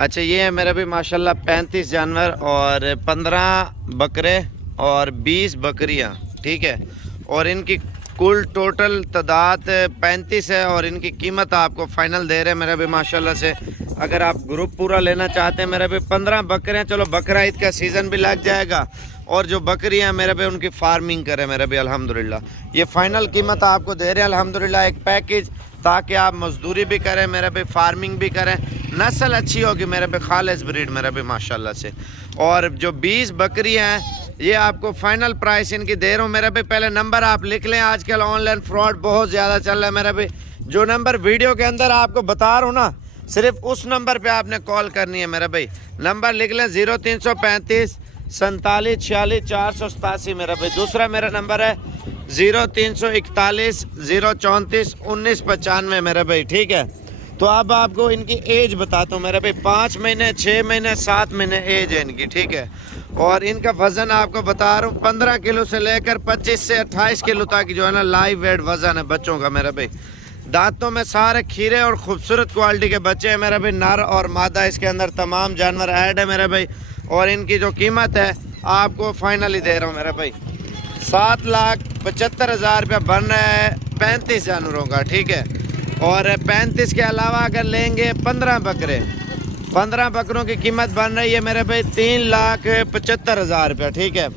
अच्छा ये है मेरा भी माशाल्लाह 35 जानवर और 15 बकरे और 20 बकरियां, ठीक है। और इनकी कुल टोटल तादाद 35 है और इनकी कीमत आपको फाइनल दे रहे हैं मेरा भी माशाल्लाह से। अगर आप ग्रुप पूरा लेना चाहते हैं मेरा भी 15 बकरे, चलो बकरा ईद का सीज़न भी लग जाएगा और जो बकरियां मेरे पे उनकी फार्मिंग करें मेरे भी अल्हम्दुलिल्लाह। ये फाइनल कीमत आपको दे रहे हैं अल्हम्दुलिल्लाह, एक पैकेज, ताकि आप मजदूरी भी करें मेरे पे, फार्मिंग भी करें, नस्ल अच्छी होगी मेरे पे, खालिस ब्रीड मेरे पे माशाल्लाह से। और जो 20 बकरियां हैं ये आपको फाइनल प्राइस इनकी दे रहा हूँ मेरे पे। पहले नंबर आप लिख लें, आजकल ऑनलाइन फ्रॉड बहुत ज़्यादा चल रहा है मेरे पे। जो नंबर वीडियो के अंदर आपको बता रहा हूँ ना, सिर्फ उस नंबर पे आपने कॉल करनी है मेरा भाई। नंबर लिख लें 0335 47 46 487 मेरा भाई। दूसरा मेरा नंबर है 0341 034 1995 मेरा भाई, ठीक है। तो अब आपको इनकी एज बताता हूँ मेरा भाई, 5 महीने 6 महीने 7 महीने एज है इनकी, ठीक है। और इनका वज़न आपको बता रहा हूँ 15 किलो से लेकर 25 से 28 किलो तक जो है ना लाइव वेट वज़न है बच्चों का मेरा भाई। दांतों में सारे खीरे और खूबसूरत क्वालिटी के बच्चे हैं मेरा भाई, नर और मादा इसके अंदर तमाम जानवर ऐड है मेरा भाई। और इनकी जो कीमत है आपको फाइनली दे रहा हूँ मेरा भाई, 7,75,000 रुपया बन रहा है 35 जानवरों का, ठीक है। और 35 के अलावा अगर लेंगे 15 बकरे, 15 बकरों की कीमत बन रही है मेरे भाई 3,75,000 रुपया, ठीक है।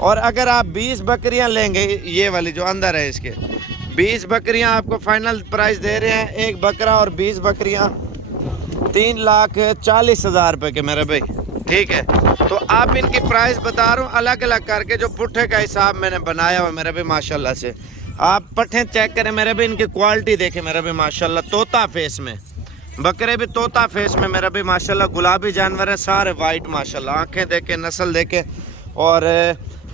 और अगर आप 20 बकरियां लेंगे, ये वाली जो अंदर है इसके 20 बकरियां आपको फाइनल प्राइस दे रहे हैं, एक बकरा और 20 बकरियां 3,40,000 रुपये के मेरे भाई, ठीक है। तो आप इनकी प्राइस बता रहा हूँ अलग अलग करके, जो पुट्ठे का हिसाब मैंने बनाया हुआ मेरे भाई माशाल्लाह से। आप पट्ठे चेक करें मेरे भाई, इनकी क्वालिटी देखें मेरे भाई माशाल्लाह, तोता फेस में बकरे भी, तोता फेस में मेरा भी माशाल्लाह, गुलाबी जानवर है सारे वाइट माशाल्लाह, आंखें देखे, नस्ल देखे। और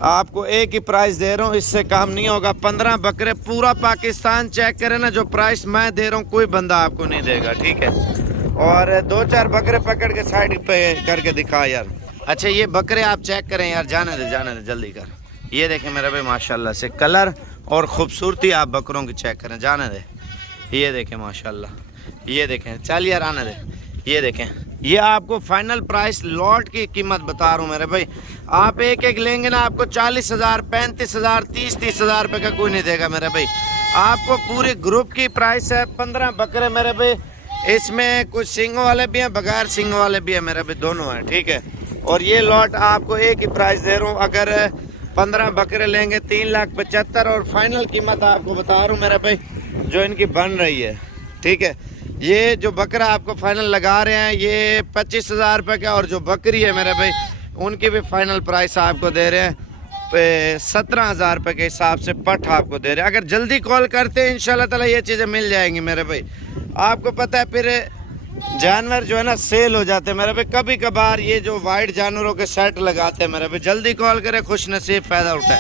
आपको एक ही प्राइस दे रहा हूँ, इससे काम नहीं होगा। 15 बकरे पूरा पाकिस्तान चेक करें ना, जो प्राइस मैं दे रहा हूँ कोई बंदा आपको नहीं देगा, ठीक है। और 2-4 बकरे पकड़ के साइड पे करके दिखा यार। अच्छा ये बकरे आप चेक करें यार, जाने दे जल्दी कर। ये देखें मेरा भाई माशाल्लाह से, कलर और खूबसूरती आप बकरों की चेक करें, जाने दे। ये देखें माशाल्लाह, ये देखें, चल यार आने दे। ये देखें, ये आपको फाइनल प्राइस लॉट की कीमत बता रहा हूँ मेरे भाई। आप एक एक लेंगे ना, आपको 40,000 35,000 30,000 रुपये का कोई नहीं देगा मेरे भाई। आपको पूरे ग्रुप की प्राइस है 15 बकरे मेरे भाई, इसमें कुछ सींगों वाले भी हैं, बगैर सींगों वाले भी हैं मेरे भाई, दोनों हैं, ठीक है। और ये लॉट आपको एक ही प्राइस दे रहा हूँ, अगर 15 बकरे लेंगे 3,75,000 और फाइनल कीमत आपको बता रहा हूँ मेरा भाई जो इनकी बन रही है, ठीक है। ये जो बकरा आपको फाइनल लगा रहे हैं ये 25,000 रुपये का, और जो बकरी है मेरे भाई उनकी भी फाइनल प्राइस आपको दे रहे हैं 17,000 रुपये के हिसाब से पट आपको दे रहे हैं। अगर जल्दी कॉल करते हैं इंशाल्लाह ताला ये चीज़ें मिल जाएंगी मेरे भाई। आपको पता है फिर जानवर जो है ना सेल हो जाते हैं मेरे भाई, कभी कभार ये जो वाइट जानवरों के सेट लगाते हैं मेरे भाई। जल्दी कॉल करें, खुश नसीब फ़ायदा उठाए।